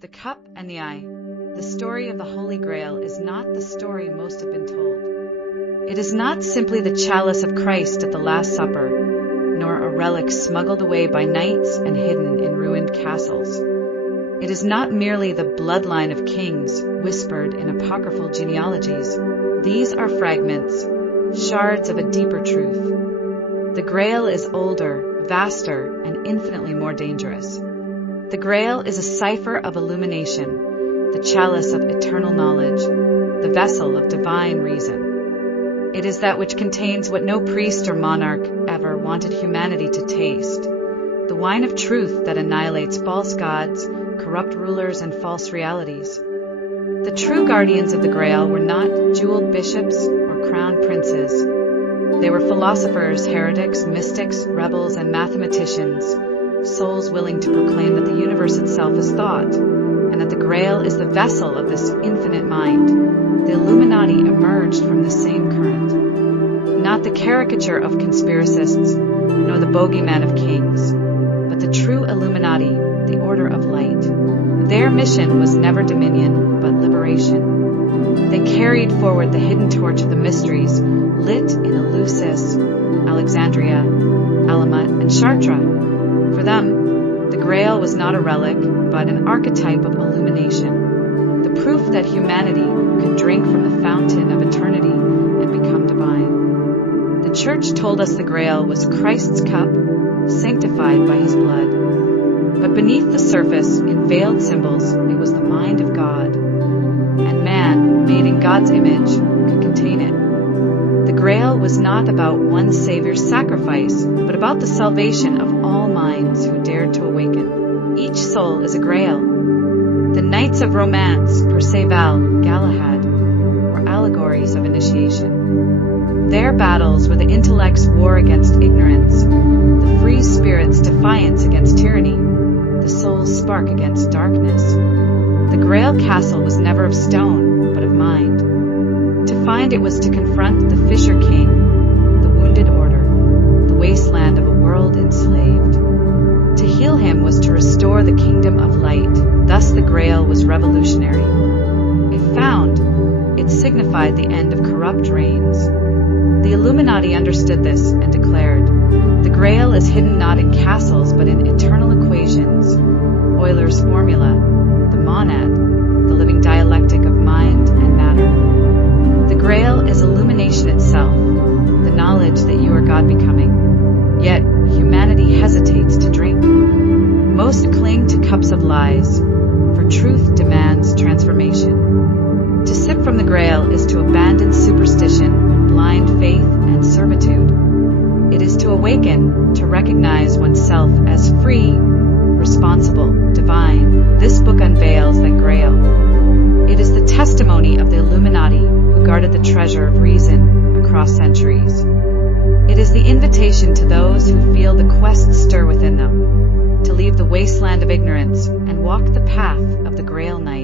The Cup and the Eye. The story of the Holy Grail is not the story most have been told. It is not simply the chalice of Christ at the Last Supper, nor a relic smuggled away by knights and hidden in ruined castles. It is not merely the bloodline of kings whispered in apocryphal genealogies. These are fragments, shards of a deeper truth. The Grail is older, vaster, and infinitely more dangerous. The Grail is a cipher of illumination, the chalice of eternal knowledge, the vessel of divine reason. It is that which contains what no priest or monarch ever wanted humanity to taste, the wine of truth that annihilates false gods, corrupt rulers, and false realities. The true guardians of the Grail were not jeweled bishops or crowned princes. They were philosophers, heretics, mystics, rebels, and mathematicians, souls willing to proclaim that the universe itself is thought, and that the Grail is the vessel of this infinite mind. The Illuminati emerged from the same current. Not the caricature of conspiracists, nor the bogeyman of kings, but the true Illuminati, the Order of Light. Their mission was never dominion, but liberation. They carried forward the hidden torch of the mysteries, lit in Eleusis, Alexandria, Alamat, and Chartres. For them, the Grail was not a relic, but an archetype of illumination, the proof that humanity could drink from the fountain of eternity and become divine. The Church told us the Grail was Christ's cup, sanctified by his blood. But beneath the surface, in veiled symbols, it was the mind of God, and man, made in God's image, could contain it. The Grail was not about one Savior's sacrifice, but about the salvation of all minds who dared to awaken. Each soul is a Grail. The knights of romance, Perceval, Galahad, were allegories of initiation. Their battles were the intellect's war against ignorance, the free spirit's defiance against tyranny, the soul's spark against darkness. The Grail castle was never of stone, but of mind. To find it was to confront the Fisher King, the wounded order, the wasteland of a world enslaved. To heal him was to restore the kingdom of light. Thus the Grail was revolutionary. If found, it signified the end of corrupt reigns. The Illuminati understood this and declared, "The Grail is hidden not in castles but in eternal equations, Euler's formula, the monad, the living dialectic of mind and matter." The Grail is illumination itself, the knowledge that you are God becoming. Yet humanity hesitates to drink. Most cling to cups of lies, for truth demands transformation. To sip from the Grail is to abandon superstition, blind faith, and servitude. It is to awaken, to recognize oneself as free, responsible, divine. This book unveils that Grail. It is the testimony of the Illuminati who guarded the treasure of reason across centuries. It is the invitation to those who feel the quest stir within them, to leave the wasteland of ignorance and walk the path of the Grail Knight.